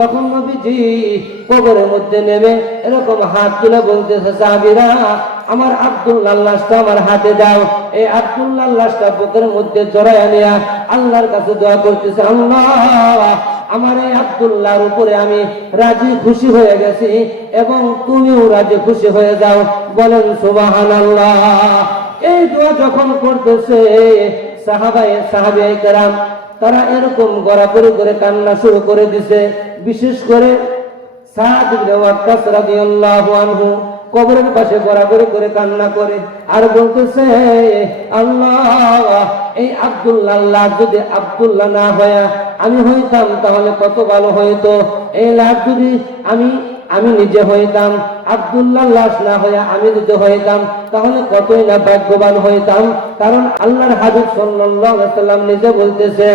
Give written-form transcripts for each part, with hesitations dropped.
তখন নবীজি কবরের মধ্যে নেমে এরকম হাত তুলে বলতেছে, সাহাবীরা আমার আব্দুল্লাহ লাশটা আমার হাতে দাও। এই আব্দুল্লাহ লাশটা বুকের মধ্যে জড়ায় নিয়ে আল্লাহর কাছে দোয়া করতেছে, আল্লাহ আমার এই আব্দুল্লাহর উপরে আমি রাজি খুশি হয়ে গেছি এবং তুমিও রাজি খুশি হয়ে যাও। বলেন সুবহানাল্লাহ। এই দোয়া যখন করতেছে সাহাবায়ে কেরাম তারা এরকম গড়াগড়ি করে কান্না শুরু করে দিছে। বিশেষ করে সাদ ইবনে ওয়াক্কাস রাদিয়াল্লাহু আনহু কবরের পাশে গড়াগড়ি করে কান্না করে আর বলতেছে, আল্লাহ এই আব্দুল্লাহ যদি আব্দুল্লাহ না হয়ে আমি হইতাম তাহলে কত ভালো হইতো। এই লাশ যদি আমি নিজে হইতাম, আব্দুল্লাহ লাশ না হয়ে আমি যদি হইতাম তাহলে কতই না ভাগ্যবান হইতাম। কারণ আল্লাহর হাবিব সাল্লাল্লাহু আলাইহি ওয়াসাল্লাম নিজে বলতেছে,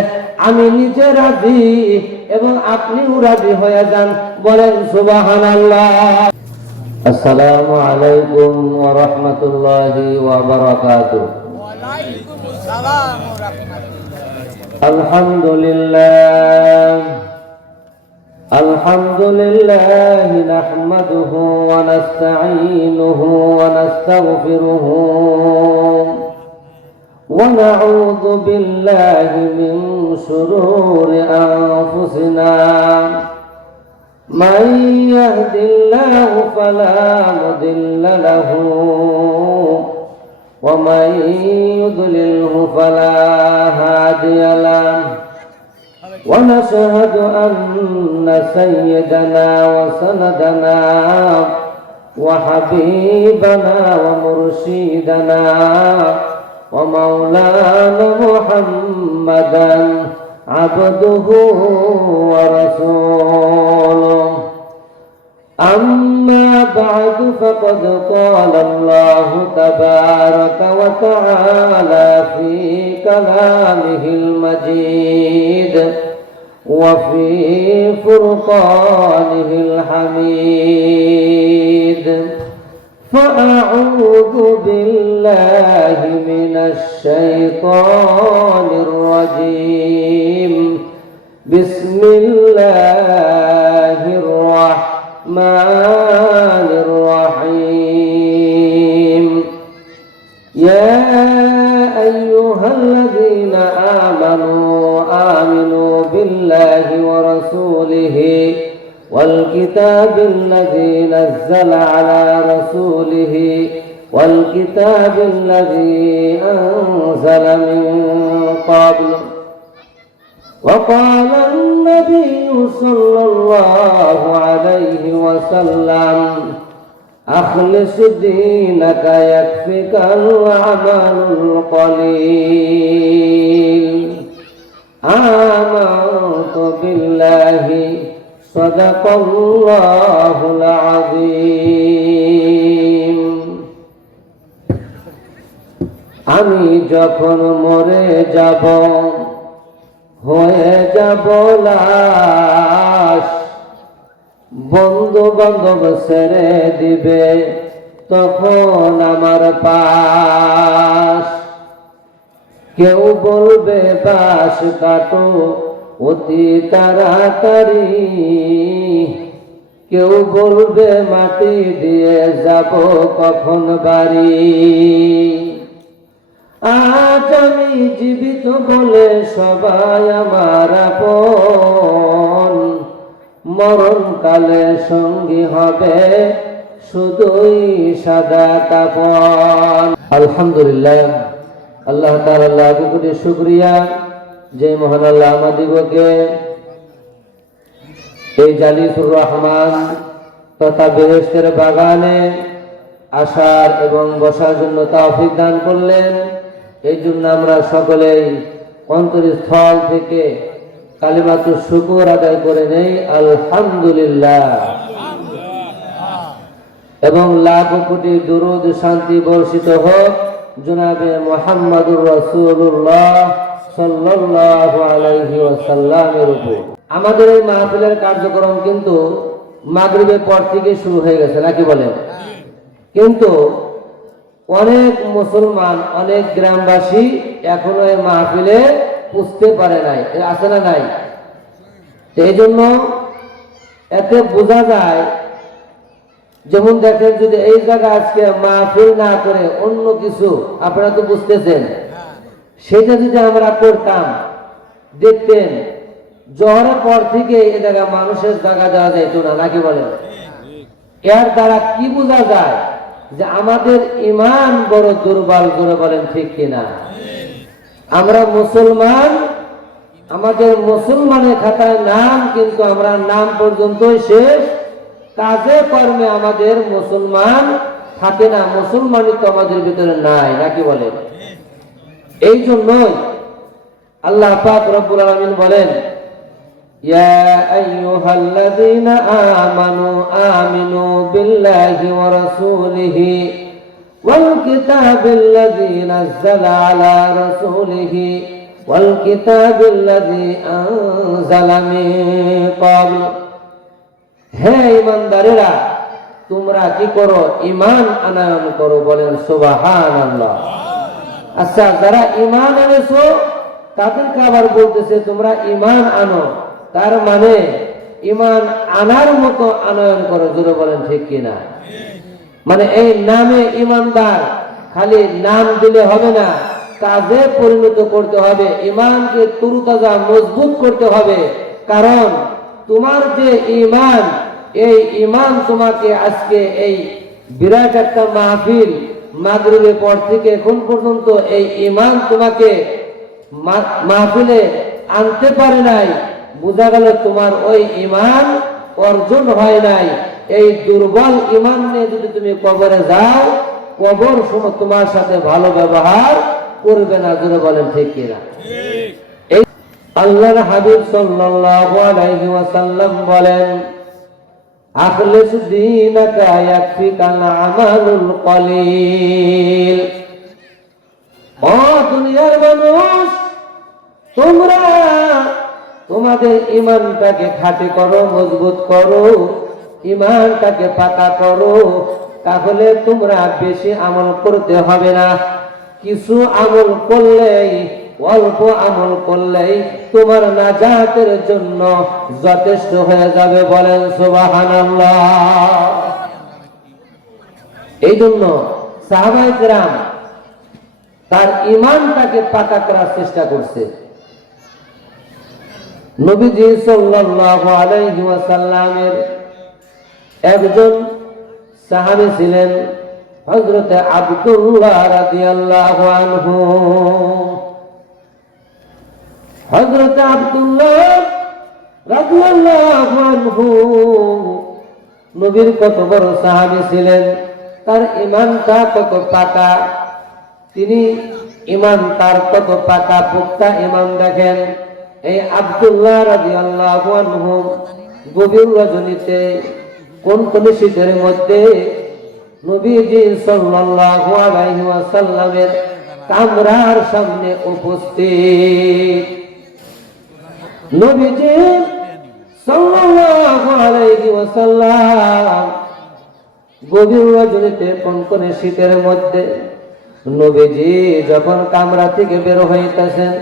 আমি নিজে রাজি এবং আপনিও রাজি হয়ে যান। বলেন সুবহানাল্লাহ। আসসালামু আলাইকুম ওয়া রাহমাতুল্লাহি ওয়া বারাকাতুহু। ওয়া আলাইকুমুস সালাম ওয়া রাহমাতুল্লাহ। আলহামদুলিল্লাহ আলহামদুলিল্লাহি নাহমাদুহু ওয়া নাস্তাঈনুহু ওয়া নাস্তাগফিরুহু ওয়া নাউযু বিল্লাহি মিন শুরুরি আনফুসিনা মান ইয়াহদিল্লাহু ফালা মুদিল্লা লাহু ওয়া মান ইউদ্লিলহু ফালা হাদিয়া লাহু ونشهد أن سيدنا وسندنا وحبيبنا ومرشدنا ومولانا محمدا عبده ورسوله. أما بعد فقد قال الله تبارك وتعالى في كلامه المجيد وفي فرقانه الحميد. فأعوذ بالله من الشيطان الرجيم. بسم الله الرحمن الرحيم. يا أيها الذين آمنوا بالله ورسوله والكتاب الذي نزل على رسوله والكتاب الذي أنزل من قبل. وقال النبي صلى الله عليه وسلم أخلص دينك يكفك العمل القليل. آمنت بالله صدق الله العظيم. আমি যখন মরে যাব হয়ে যাব লাশ, বন্ধু বান্ধব ছেড়ে দিবে তখন আমার পাশ। কেউ বলবে বাস কাটো অতি তাড়াতাড়ি, কেউ বলবে মাটি দিয়ে যাব কখন বাড়ি। আজ আমি জীবিত বলে সবাই আমার আপন, মরণকালে সঙ্গী হবে শুধুই সাদা কাফন। আলহামদুলিল্লাহ, আল্লাহ তাআলার লাখ কোটি শুকরিয়া যে মহান আল্লাহ আমাদিগকে এই জালিসুর রহমান তথা বেহেশতের বাগানে আসার এবং বসার জন্য তৌফিক দান করলেন। এই জন্য আমরা সকলেই অন্তরস্থল থেকে কালিমাতুশ শুকর আদায় করে নেই আলহামদুলিল্লাহ, এবং লাখ কোটি দুরূদ শান্তি বর্ষিত হোক জনাবে মুহাম্মদুর রাসূলুল্লাহ সাল্লাল্লাহু আলাইহি ওয়াসাল্লামের উপর। আমাদের এই মাহফিলের কার্যক্রম কিন্তু মাগরিবের পর থেকে শুরু হয়ে গেছে, নাকি বলেন? কিন্তু অনেক মুসলমান, অনেক গ্রামবাসী এখনো এই মাহফিলে বুঝতে পারে নাই, আছে না নাই? এই জন্য এতে বোঝা যায়, যেমন দেখেন যদি এই জায়গা আজকে মাহফিল না করে অন্য কিছু, আপনারা তো বুঝতেছেন, সেটা যদি আমরা করতাম, দেখতেন জোহরের পর থেকে এ জায়গা মানুষের জায়গা দেওয়া যাইতো না, নাকি বলেন? এর দ্বারা কি বোঝা যায় যে আমাদের ঈমান বড় দুর্বল, করে বলেন ঠিক কিনা? আমরা মুসলমান, আমাদের মুসলমানের খাতায় নাম, কিন্তু আমরা নাম পর্যন্তই শেষ, কাজে কর্মে আমাদের মুসলমান থাকে না, মুসলমানই তো আমাদের ভিতরে নাই, নাকি বলেন? এই জন্যই আল্লাহ পাক রব্বুল আলামিন বলেন, ইয়া আইয়ুহাল্লাযীনা আমানু আমিনু বিল্লাহি ওয়া রাসূলিহি ওয়াল কিতাবিল্লাযী নাযালা আলা রাসূলিহি ওয়াল কিতাবিল্লাযী আনজালা মিন ক্বাবল। হে ঈমানদারেরা, তোমরা কি করো? ঈমান আনয়ন করো। বলেন সুবহানাল্লাহ। আচ্ছা, যারা ঈমান এনেছো তাদেরকে আবার বলতেছে তোমরা ঈমান আনো, তার মানে ঈমান আনার মতো আনয়ন করো। জোরে বলেন ঠিক কিনা? মানে এই নামে ঈমানদার খালি নাম দিলে হবে না, কাজে পরিণত করতে হবে, ঈমানকে তরুতাজা মজবুত করতে হবে। কারণ তোমার যে ঈমান, এই ঈমান তোমাকে আজকে এই বিরাট একটা মাহফিল, মাগরিবের পর থেকে এখন পর্যন্ত এই ঈমান তোমাকে মাহফিলে আনতে পারে নাই। বোঝা গেল তোমার ওই ঈমান অর্জন হয় নাই। এই দুর্বল ঈমান নিয়ে যদি তুমি কবরে যাও, কবর সময় তোমার সাথে ভালো ব্যবহার করবে না। জোরে বলেন ঠিক কিনা? এই আল্লাহর হাবিব সাল্লাল্লাহু আলাইহি ওয়াসাল্লাম বলেন, আখলিস দীনাকা ইয়াকফিকাল আমালুল কলিল। ও দুনিয়ার মানুষ, তোমরা তোমাদের ঈমানটাকে খাঁটি করো, মজবুত করো, ঈমানটাকে পাকা করো, তাহলে তোমরা বেশি আমল করতে হবে না। কিছু আমল করলেই, অল্প আমল করলেই তোমার নাজাতের জন্য যথেষ্ট হয়ে যাবে। বলেন সুবহানাল্লাহ। এই জন্য সাহাবায়ে কেরাম তার ঈমানটাকে পাকা করার চেষ্টা করছে। নবীজি সাল্লাল্লাহু আলাইহি ওয়াসাল্লামের একজন সাহাবী ছিলেন হযরত আব্দুল্লাহ রাদিয়াল্লাহু আনহু। হযরত আব্দুল্লাহ রাদিয়াল্লাহু আনহু নবীর কত বড় সাহাবী ছিলেন, তার ঈমানটা কত পাকা, তিনি ঈমান তার কত পাকা পুক্তা ঈমান। দেখেন এই আব্দুল্লাহ রাদিয়াল্লাহু আনহু গভীর রজনীতে কোন শীতের মধ্যে নবীজি সাল্লাল্লাহু আলাইহি ওয়াসাল্লামের কামরার সামনে উপস্থিত। নবীজি সাল্লাল্লাহু আলাইহি ওয়াসাল্লাম গভীর রজনীতে কোন শীতের মধ্যে নবীজি যখন কামরা থেকে বের হইতেছেন,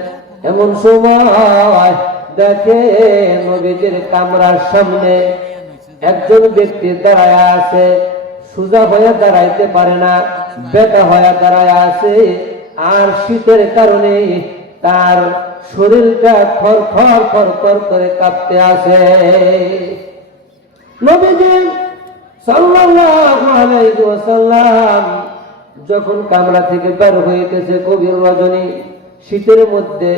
এমন সময় দেখে নবীজির কামরার সামনে একজন ব্যক্তি দাঁড়ায় আছে। সোজা হয়ে দাঁড়াইতে পারে না, বেঁকা হয়ে দাঁড়ায় আছে, আর শীতের কারণে তার শরীরটা থরথর থরথর করে কাঁপতে আছে। নবীজি সাল্লাল্লাহু আলাইহি ওয়াসাল্লাম যখন কামরা থেকে বের হইতেছে গভীর রজনী শীতের মধ্যে,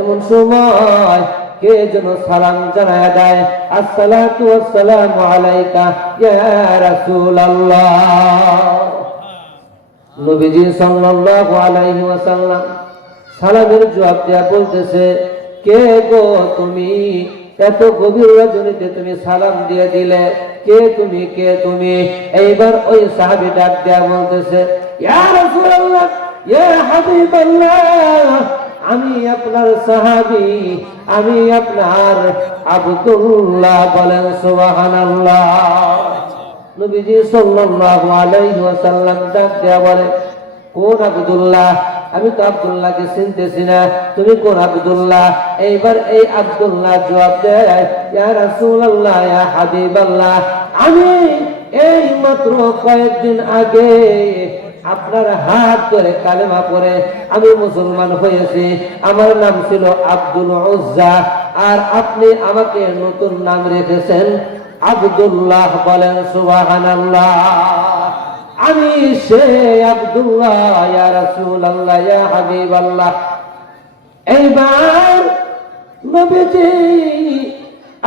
এমন সময় কে যেন সালাম জানায় দেয়, আসসালাতু ওয়াসসালামু আলাইকা ইয়া রাসূলুল্লাহ। নবীজি সাল্লাল্লাহু আলাইহি ওয়াসাল্লাম সালামের জবাব দেয়া বলতেছে, কে গো তুমি? এত গভীর রজনীতে তুমি সালাম দিয়ে দিলে, কে তুমি, কে তুমি? এইবার ওই সাহাবী ডাক দেয়া বলতেছে, ইয়া রাসূলুল্লাহ, ইয়া হাবিবাল্লাহ, আমি আপনার সাহাবী, আমি আপনার আব্দুল্লাহ। বলেন সুবহানাল্লাহ। নবীজি সাল্লাল্লাহু আলাইহি ওয়াসাল্লাম ডাক দেয়া বলে, কোন আব্দুল্লাহ? আমি তো আব্দুল্লাহকে চিনতেছি না, তুমি কোন আব্দুল্লাহ? এইবার এই আব্দুল্লাহ জবাব দেয়, ইয়া রাসূলুল্লাহ, ইয়া হাবিবাল্লাহ, আমি এই মাত্র কয়েকদিন আগে আপনার হাত ধরে কালেমা পড়ে আমি মুসলমান হয়েছি। আমার নাম ছিল আব্দুল উজ্জা, আর আপনি আমাকে নতুন নাম রেখেছেন আব্দুল্লাহ। বলেন সুবহানাল্লাহ। আমি সে আব্দুল্লাহ, ইয়া রাসূলুল্লাহ, ইয়া হাবিবাল্লাহ। এইবার নবীজি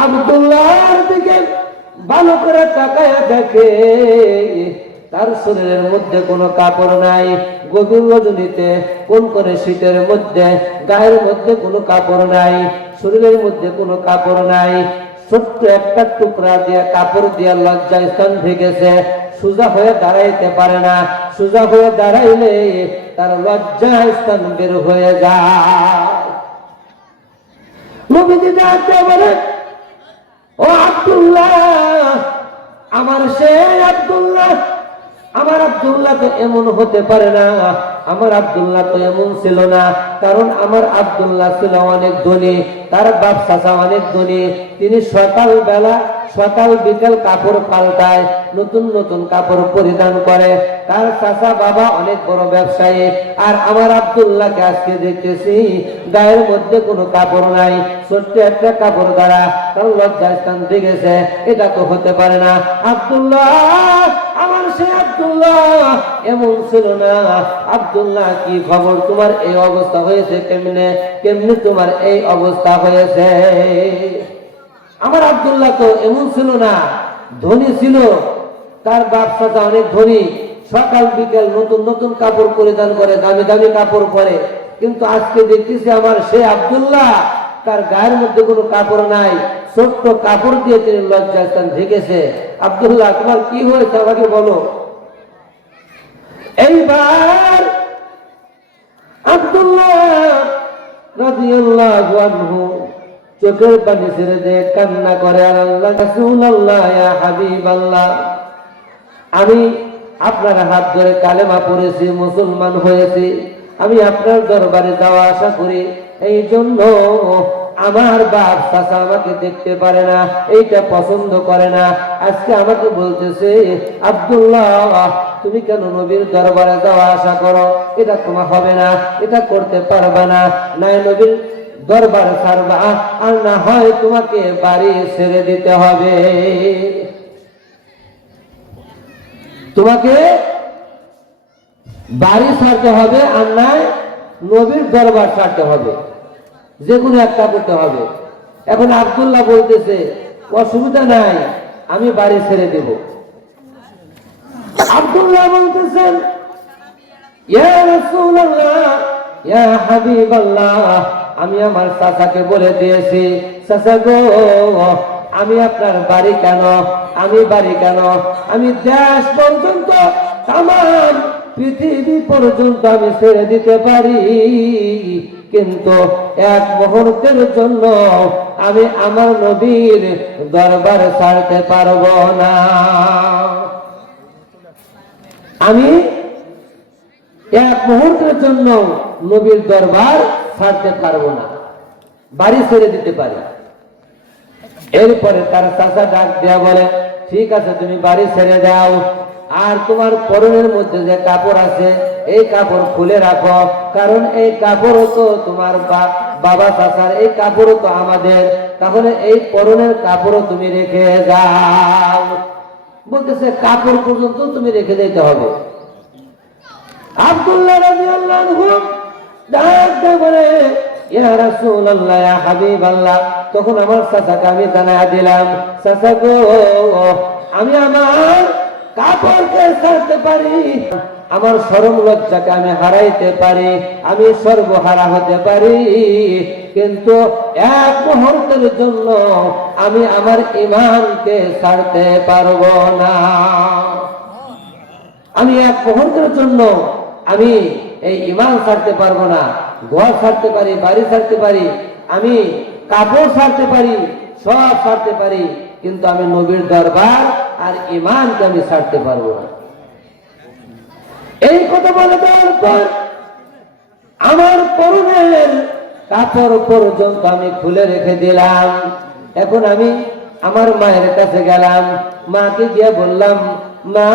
আব্দুল্লাহর দিকে ভালো করে তাকায়া দেখে তার শরীরের মধ্যে কোনো কাপড় নাই। গভীর রজনীতে কোন করে শীতের মধ্যে গায়ের মধ্যে কোনো কাপড় নাই, শরীরের মধ্যে কোনো কাপড় নাই। ছোট্ট একটা টুকরা দিয়ে কাপড় দিয়ে লজ্জা স্থান ঢেকেছে। সোজা হয়ে দাঁড়াইতে পারে না, সোজা হয়ে দাঁড়াইলে তার লজ্জা স্থান বের হয়ে যায়। নবীজি ডাকতে বলে, ও আব্দুল্লাহ, আমার সে আব্দুল্লাহ। আমার আব্দুল্লাহ তো এমন হতে পারে না, আমার আব্দুল্লাহ তো এমন ছিল না, কারণ আমার আব্দুল্লাহ ছিল অনেক ধনী, তার বাপ চাচা অনেক ধনী। তিনি সকাল বিকাল কাপড় পাল্টায়, নতুন নতুন কাপড় পরিধান করে। তার চাচা বাবা অনেক বড় ব্যবসায়ী, আর আমার আব্দুল্লাহকে আজকে দেখতেছি গায়ের মধ্যে কোনো কাপড় নাই, ছোট্ট একটা কাপড় দ্বারা তার লজ্জা স্থান দেখেছে। এটা তো হতে পারে না। আব্দুল্লাহ, আমার সে আব্দুল্লাহ এমন ছিল না। আব্দুল্লাহ, কি খবর? তোমার এই অবস্থা হয়েছে কেমনে? কেমনে তোমার এই অবস্থা হয়েছে? আমার আব্দুল্লাহ তো এমন ছিল না, ধনী ছিল, তার বাপ চাচা অনেক ধনী, সকাল বিকেল নতুন নতুন কাপড় পরিধান করে, দামি দামি কাপড় পরে। কিন্তু আজকে দেখতেছি আমার সে আব্দুল্লাহ, তার গায়ের মধ্যে কোনো কাপড় নাই, ছোট্ট কাপড় দিয়ে তিনি লজ্জা স্থান ঢেকেছে। আব্দুল্লাহ, তোমার কি হয়েছে আমাকে বলো। এইবার আব্দুল্লাহ রাদিয়াল্লাহু আনহু চোখের পানি ছেড়ে দিয়ে কান্না করে, আর আল্লাহ রাসূলুল্লাহ, ইয়া হাবিবাল্লাহ, আমি আপনার হাত ধরে কালেমা পড়েছি, মুসলমান হয়েছি, আমি আপনার দরবারে যাওয়া আসা করি, এই জন্য আমার বাপ চাচা আমাকে দেখতে পারে না, এইটা পছন্দ করে না। আজকে আমাকে বলতেছে, আব্দুল্লাহ, তুমি কেন নবীর দরবারে যাওয়া আসা করো? এটা তোমার হবে না, এটা করতে পারবে না। নাই নবীর দরবার ছাড়বা, আর না হয় তোমাকে বাড়ি ছেড়ে দিতে হবে। তোমাকে বাড়ি ছাড়তে হবে, আর নাই নবীর দরবার ছাড়তে হবে, যে কোনো একটা করতে হবে। এখন আব্দুল্লাহ বলতেছে, অসুবিধা নাই, আমি বাড়ি ছেড়ে দেব। আব্দুল্লাহ বলতেছেন, ইয়া রাসূলুল্লাহ, ইয়া হাবিবাল্লাহ, আমি আমার চাচাকে বলে দিয়েছি, চাচা গো, আমি আপনার বাড়ি কেন, আমি বাড়ি কেন, আমি দেশ পর্যন্ত, তামাম পৃথিবী পর্যন্ত আমি ছেড়ে দিতে পারি, কিন্তু এক মুহূর্তের জন্য আমি আমার নবীর দরবার ছাড়তে পারবো না। আমি এক মুহূর্তের জন্য নবীর দরবার ছাড়তে পারবো না, বাড়ি ছেড়ে দিতে পারি। এরপরে তার চাচা ডাক দেয়া বলে, ঠিক আছে, তুমি বাড়ি ছেড়ে দাও, আর তোমার পরনের মধ্যে যে কাপড় আছে এই কাপড় খুলে রাখো, কারণ এই কাপড়ও তো তোমার বাবা চাচার, এই কাপড়ও তো আমাদের, তাহলে এই পরনের কাপড়ও তুমি রেখে যাও। বলতেছে, কাপড় পর্যন্ত তুমি রেখে দিতে হবে। আব্দুল্লাহ রাদিয়াল্লাহু আনহু ডাক দিয়ে বলে, ইয়া রাসূলুল্লাহ, ইয়া হাবিবাল্লাহ, তখন আমার চাচাকে আমি জানায়া দিলাম, চাচা গো, আমি আমার কাপড়কে ছাড়তে পারি, আমার শরম লজ্জাকে আমি হারাইতে পারি, আমি সর্বহারা হতে পারি, কিন্তু এক মুহূর্তের জন্য আমি আমার ঈমানকে ছাড়তে পারবো না। আমি এক মুহূর্তের জন্য আমি এই ঈমান ছাড়তে পারবো না। ঘর ছাড়তে পারি, বাড়ি ছাড়তে পারি, আমি কাপড় ছাড়তে পারি, সব ছাড়তে পারি, কিন্তু আমি নবীর দরবার আর ঈমানকে আমি ছাড়তে পারবো না। এই কথা বলে দেওয়ার পর আমার পরনের কাপড় পর্যন্ত আমি খুলে রেখে দিলাম। এখন আমি আমার মায়ের কাছে গেলাম, মাকে গিয়ে বললাম, মা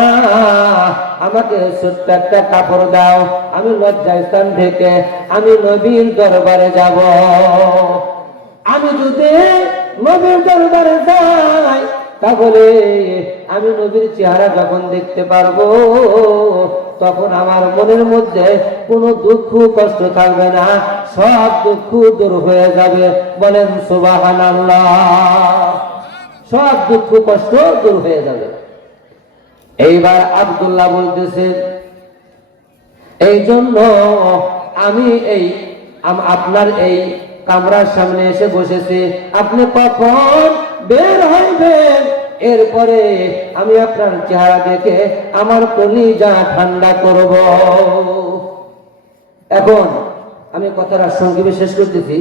আমাকে ছোট্ট একটা কাপড় দাও, আমি লজ্জাস্থান থেকে আমি নবীর দরবারে যাব। আমি যদি নবীর দরবারে যাই তাহলে আমি নবীর চেহারা যখন দেখতে পারবো তখন আমার মনের মধ্যে কোনো দুঃখ কষ্ট থাকবে না, সব দুঃখ দূর হয়ে যাবে। বলেন সুবহানাল্লাহ। সব দুঃখ কষ্ট দূর হয়ে যাবে। এইবার আব্দুল্লাহ বলতেছে, এই জন্য আমি আপনার এই কামরার সামনে এসে বসেছি, আপনি কখন বের হইবেন এরপরে আমি আপনার চেহারা দেখে আমার কলিজা ঠান্ডা করব। এখন আমি কথাটা সংক্ষেপে শেষ করতেছি।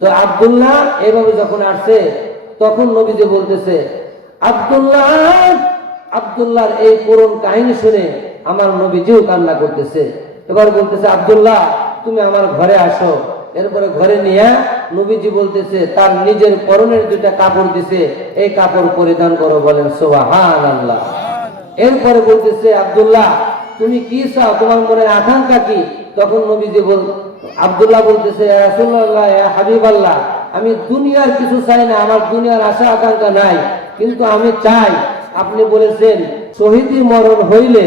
তো আব্দুল্লাহ এভাবে যখন আসছে তখন নবীজি বলতেছে, আব্দুল্লাহর এই করুণ কাহিনী শুনে আমার নবীজিও কান্না করতেছে। এবার বলতেছে, আব্দুল্লাহ তুমি আমার ঘরে আসো। এরপরে ঘরে নিয়ে নবীজি বলতেছে, তার নিজের পরনের দুটা কাপড় দিছে, এই কাপড় পরিধান করো। বলেন সুবহানাল্লাহ। এরপরে বলতেছে, আব্দুল্লাহ তুমি কি চাও, তোমার মনের আকাঙ্ক্ষা কি? তখন নবীজি আব্দুল্লাহ বলতেছে, ইয়া রাসূলুল্লাহ, ইয়া হাবিবাল্লাহ, আমি দুনিয়ার কিছু চাই না, আমার দুনিয়ার আশা আকাঙ্ক্ষা নাই, কিন্তু আমি চাই আপনি বলেছেন শহীদি মরণ হইলে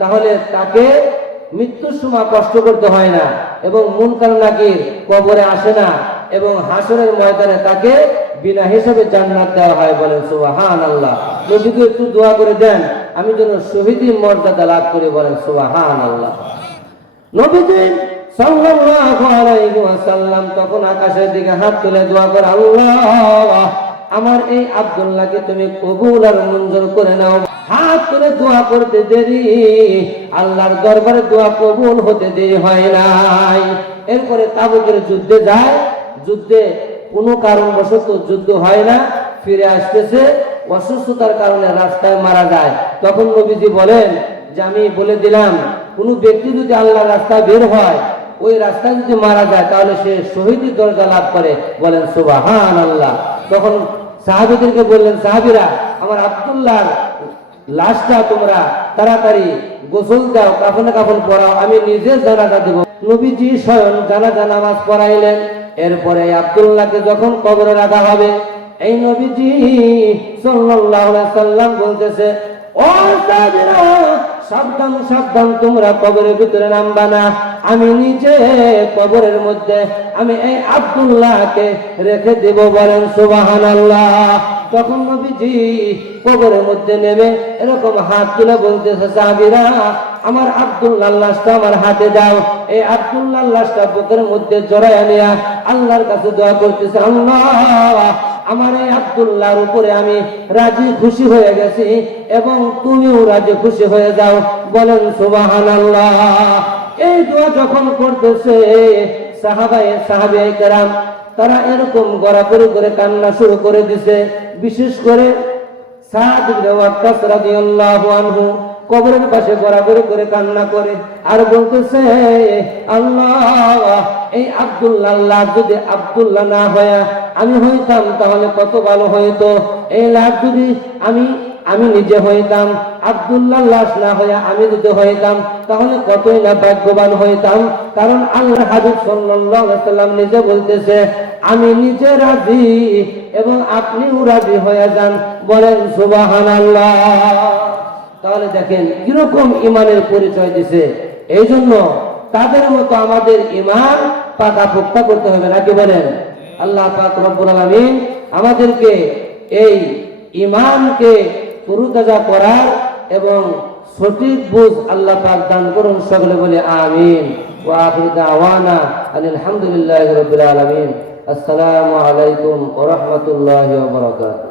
তাহলে তাকে মৃত্যুর সময় কষ্ট করতে হয় না, এবং মুনকার নাকির কবরে আসে না, এবং হাসরের ময়দানে তাকে বিনা হিসাবে জান্নাত দেওয়া হয়। বলেন সুবহানাল্লাহ। নবীকে একটু দোয়া করে দেন আমি যেন শহীদি মর্যাদা লাভ করি। বলেন সুবহানাল্লাহ। নবীজি সাল্লাল্লাহু আলাইহি ওয়াসাল্লাম তখন আকাশের দিকে হাত তুলে দোয়া করে, আল্লাহ আমার এই আব্দুল্লাহকে তুমি কবুল আর মঞ্জুর করে নাও। হাত তুলে দোয়া করতে দেরি, আল্লাহর দরবারে দোয়া কবুল হতে দেরি হয় নাই। এরপরে তাবুকের যুদ্ধে যায়, যুদ্ধে কোনো কারণবশত যুদ্ধ হয় না, ফিরে আসতেছে, অসুস্থতার কারণে রাস্তায় মারা যায়। তখন নবীজি বলেন যে আমি বলে দিলাম কোনো ব্যক্তি যদি আল্লাহর রাস্তায় বের হয়, ওই রাস্তায় যদি মারা যায় তাহলে সে শহীদের দরজা লাভ করে। বলেন সুবহানাল্লাহ। তখন সাহাবীদেরকে বললেন, সাহাবীরা আমার আব্দুল্লাহর লাশটা তোমরা তাড়াতাড়ি গোসল দাও, কাফনে কাফন পরাও, আমি নিজে জানাজা দেব। নবীজি স্বয়ং জানাজা নামাজ পড়াইলেন। এরপরে আব্দুল্লাহকে যখন কবরে রাখা হবে, এই নবীজি সাল্লাল্লাহু আলাইহি সাল্লাম বলতেছে, ও সাহাবীরা সাবধান সাবধান, তোমরা কবরের ভিতরে নামবা না, আমি নিজে কবরের মধ্যে আমি এই আব্দুল্লাহকে রেখে দেব। বলেন সুবহানাল্লাহ। তখন নবীজি কবরের মধ্যে নেমে এরকম হাত তুলে বলতেছে, সাহাবীরা আমার আব্দুল্লাহর লাশটা আমার হাতে দাও। এই আব্দুল্লাহর লাশটা বুকের মধ্যে জড়ায় নিয়ে আল্লাহর কাছে দোয়া করতেছে, আল্লাহ আমার এই আব্দুল্লাহর উপরে আমি রাজি খুশি হয়ে গেছি এবং তুমিও রাজি খুশি হয়ে যাও। বলেন সুবহানাল্লাহ। এই দোয়া যখন করতেছে সাহাবায়ে কেরাম তারা এরকম গড়াগড়ি করে কান্না শুরু করে দিছে। বিশেষ করে সাদ ইবনে ওয়াক্কাস রাদিয়াল্লাহু আনহু কবরের পাশে গড়াগড়ি করে কান্না করে আর বলতেছে, আল্লাহ এই আব্দুল্লাহর লাশ যদি আব্দুল্লাহ না হয়ে আমি হইতাম তাহলে কত ভালো হইতো। এই লাশ যদি আমি নিজে হইতাম, আব্দুল্লাহর লাশ না হয়ে আমি যদি হইতাম তাহলে কতই না ভাগ্যবান হইতাম। কারণ আল্লাহর হাবিব সাল্লাল্লাহু আলাইহি ওয়াসাল্লাম নিজে বলতেছে, আমি নিজে রাজি এবং আপনিও রাজি হয়ে যান। বলেন সুবহানাল্লাহ। তাহলে দেখেন কিরকম ইমানের পরিচয় দিছে। এই জন্য তাদের মতো আমাদের ইমান পাকা পোক্তা করতে হবে, নাকি বলেন? আল্লাহ পাক রব্বুল আলামিন আমাদেরকে এই ইমানকে তরুতাজা করার এবং সঠিক বুঝ আল্লাহ পাক দান করুন। সকলে বলে আমিন। ওয়া আখিরু দাওয়ানা আলহামদুলিল্লাহি রাব্বিল আলামিন। আসসালামু আলাইকুম ওয়া রাহমাতুল্লাহি ওয়া বারাকাতুহু।